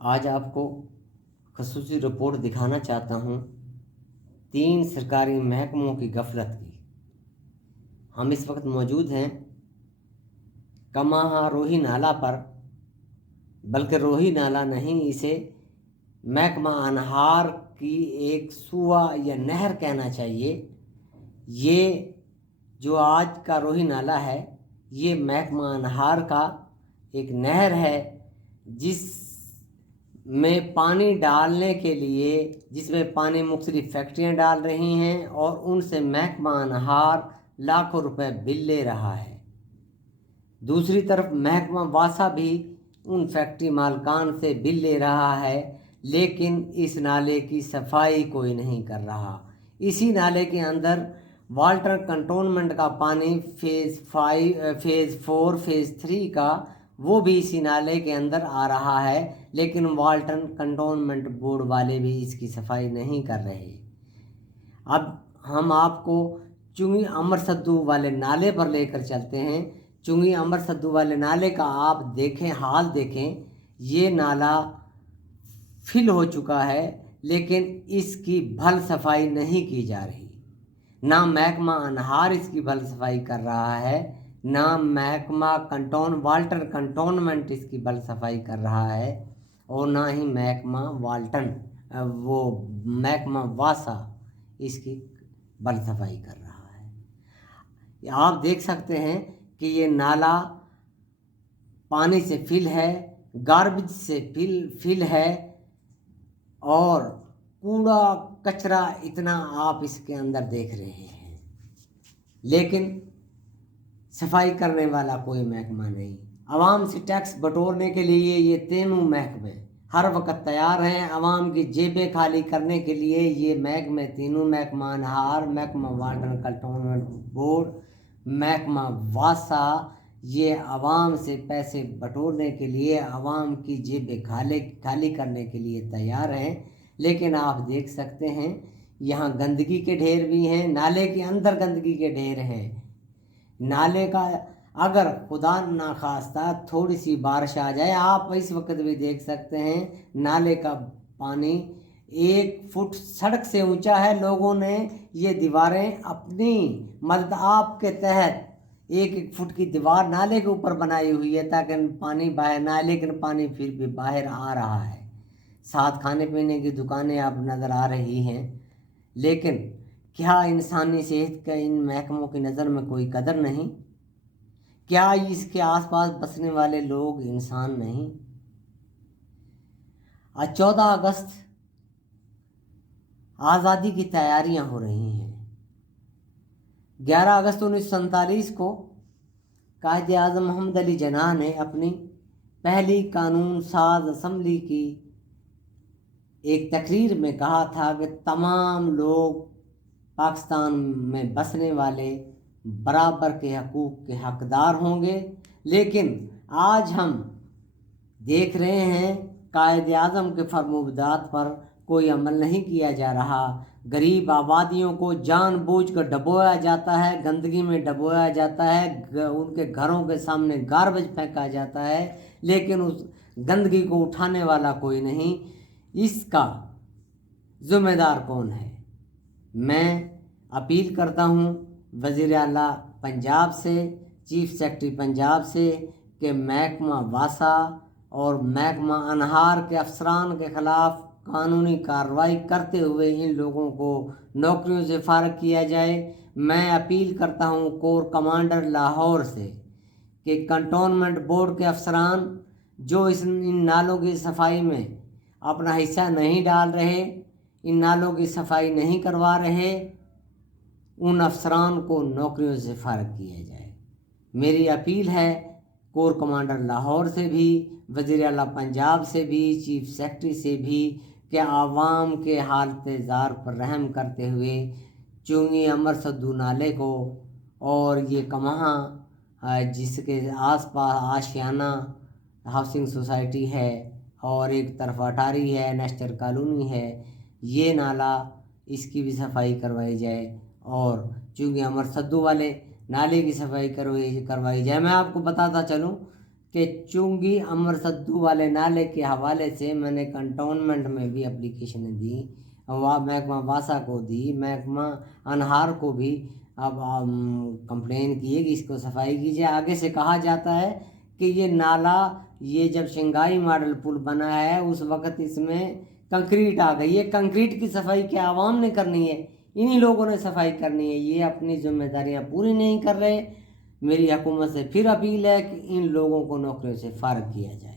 آج آپ کو خصوصی رپورٹ دکھانا چاہتا ہوں 3 سرکاری محکموں کی غفلت کی۔ ہم اس وقت موجود ہیں کماہا روہی نالہ پر، بلکہ روہی نالہ نہیں، اسے محکمہ انہار کی ایک سوا یا نہر کہنا چاہیے۔ یہ جو آج کا روہی نالہ ہے یہ محکمہ انہار کا ایک نہر ہے جس میں پانی ڈالنے کے لیے مختلف فیکٹریاں ڈال رہی ہیں اور ان سے محکمہ انہار لاکھوں روپے بل لے رہا ہے۔ دوسری طرف محکمہ واسا بھی ان فیکٹری مالکان سے بل لے رہا ہے، لیکن اس نالے کی صفائی کوئی نہیں کر رہا۔ اسی نالے کے اندر واٹر کنٹونمنٹ کا پانی فیز 4 فیز 3 کا وہ بھی اسی نالے کے اندر آ رہا ہے، لیکن واٹر کنٹونمنٹ بورڈ والے بھی اس کی صفائی نہیں کر رہے۔ اب ہم آپ کو چنگی امر سدو والے نالے پر لے کر چلتے ہیں۔ چنگی امر سدو والے نالے کا آپ دیکھیں، حال دیکھیں۔ یہ نالہ فل ہو چکا ہے، لیکن اس کی بھل صفائی نہیں کی جا رہی۔ نہ محکمہ انہار اس کی بھل صفائی کر رہا ہے، نہ محکمہ واٹر کنٹونمنٹ اس کی بھل صفائی کر رہا ہے، اور نہ ہی محکمہ واسا اس کی بھل صفائی کر رہا ہے۔ آپ دیکھ سکتے ہیں کہ یہ نالہ پانی سے فل ہے، گاربیج سے فل ہے، اور کوڑا کچرا اتنا آپ اس کے اندر دیکھ رہے ہیں، لیکن صفائی کرنے والا کوئی محکمہ نہیں۔ عوام سے ٹیکس بٹورنے کے لیے یہ تینوں محکمے ہر وقت تیار ہیں، عوام کی جیبیں خالی کرنے کے لیے یہ محکمے تینوں، محکمہ انہار، محکمہ واٹر کنٹونمنٹ بورڈ، محکمہ واسا، یہ عوام سے پیسے بٹورنے کے لیے، عوام کی جیبیں خالی کرنے کے لیے تیار ہیں۔ لیکن آپ دیکھ سکتے ہیں یہاں گندگی کے ڈھیر بھی ہیں، نالے کے اندر گندگی کے ڈھیر ہیں۔ نالے کا اگر خدا نخواستہ تھوڑی سی بارش آ جائے، آپ اس وقت بھی دیکھ سکتے ہیں نالے کا پانی 1 فٹ سڑک سے اونچا ہے۔ لوگوں نے یہ دیواریں اپنی مدد آپ کے تحت 1 فٹ کی دیوار نالے کے اوپر بنائی ہوئی ہے تاکہ پانی باہر نہ آئے، لیکن پانی پھر بھی باہر آ رہا ہے۔ ساتھ کھانے پینے کی دکانیں اب نظر آ رہی ہیں، لیکن کیا انسانی صحت کا ان محکموں کی نظر میں کوئی قدر نہیں؟ کیا اس کے آس پاس بسنے والے لوگ انسان نہیں؟ 14 اگست آزادی کی تیاریاں ہو رہی ہیں۔ 11 اگست 1947 کو قائد اعظم محمد علی جناح نے اپنی پہلی قانون ساز اسمبلی کی ایک تقریر میں کہا تھا کہ تمام لوگ پاکستان میں بسنے والے برابر کے حقوق کے حقدار ہوں گے، لیکن آج ہم دیکھ رہے ہیں قائد اعظم کے فرمودات پر کوئی عمل نہیں کیا جا رہا۔ غریب آبادیوں کو جان بوجھ کر ڈبویا جاتا ہے، گندگی میں ڈبویا جاتا ہے، ان کے گھروں کے سامنے گاربیج پھینکا جاتا ہے، لیکن اس گندگی کو اٹھانے والا کوئی نہیں۔ اس کا ذمہ دار کون ہے؟ میں اپیل کرتا ہوں وزیر اعلیٰ پنجاب سے، چیف سیکرٹری پنجاب سے، کہ محکمہ واسا اور محکمہ انہار کے افسران کے خلاف قانونی کارروائی کرتے ہوئے ان لوگوں کو نوکریوں سے فارغ کیا جائے۔ میں اپیل کرتا ہوں کور کمانڈر لاہور سے کہ کنٹونمنٹ بورڈ کے افسران جو ان نالوں کی صفائی میں اپنا حصہ نہیں ڈال رہے، ان نالوں کی صفائی نہیں کروا رہے، ان افسران کو نوکریوں سے فارغ کیا جائے۔ میری اپیل ہے کور کمانڈر لاہور سے بھی، وزیر اعلیٰ پنجاب سے بھی، چیف سیکرٹری سے بھی، کہ عوام کے حالت زار پر رحم کرتے ہوئے چنگی امر سدو نالے کو اور یہ کماہا جس کے آس پاس آشیانہ ہاؤسنگ سوسائٹی ہے اور ایک طرف اٹاری ہے، نیشنل کالونی ہے، یہ نالہ اس کی بھی صفائی کروائی جائے اور چونکہ امر سدو والے نالے کی صفائی کروائی جائے۔ میں آپ کو بتاتا چلوں کہ چونگی امر سدو والے نالے کے حوالے سے میں نے کنٹونمنٹ میں بھی اپلیکیشنیں دی، محکمہ واسا کو دی، محکمہ انہار کو بھی اب کمپلین کیے کہ اس کو صفائی کیجیے۔ آگے سے کہا جاتا ہے کہ یہ نالا، یہ جب شنگھائی ماڈل پل بنا ہے اس وقت اس میں کنکریٹ آ گئی ہے، کنکریٹ کی صفائی کیا عوام نے کرنی ہے؟ انہی لوگوں نے صفائی کرنی ہے۔ یہ اپنی ذمہ داریاں پوری نہیں کر رہے۔ میری حکومت سے پھر اپیل ہے کہ ان لوگوں کو نوکریوں سے فارغ کیا جائے۔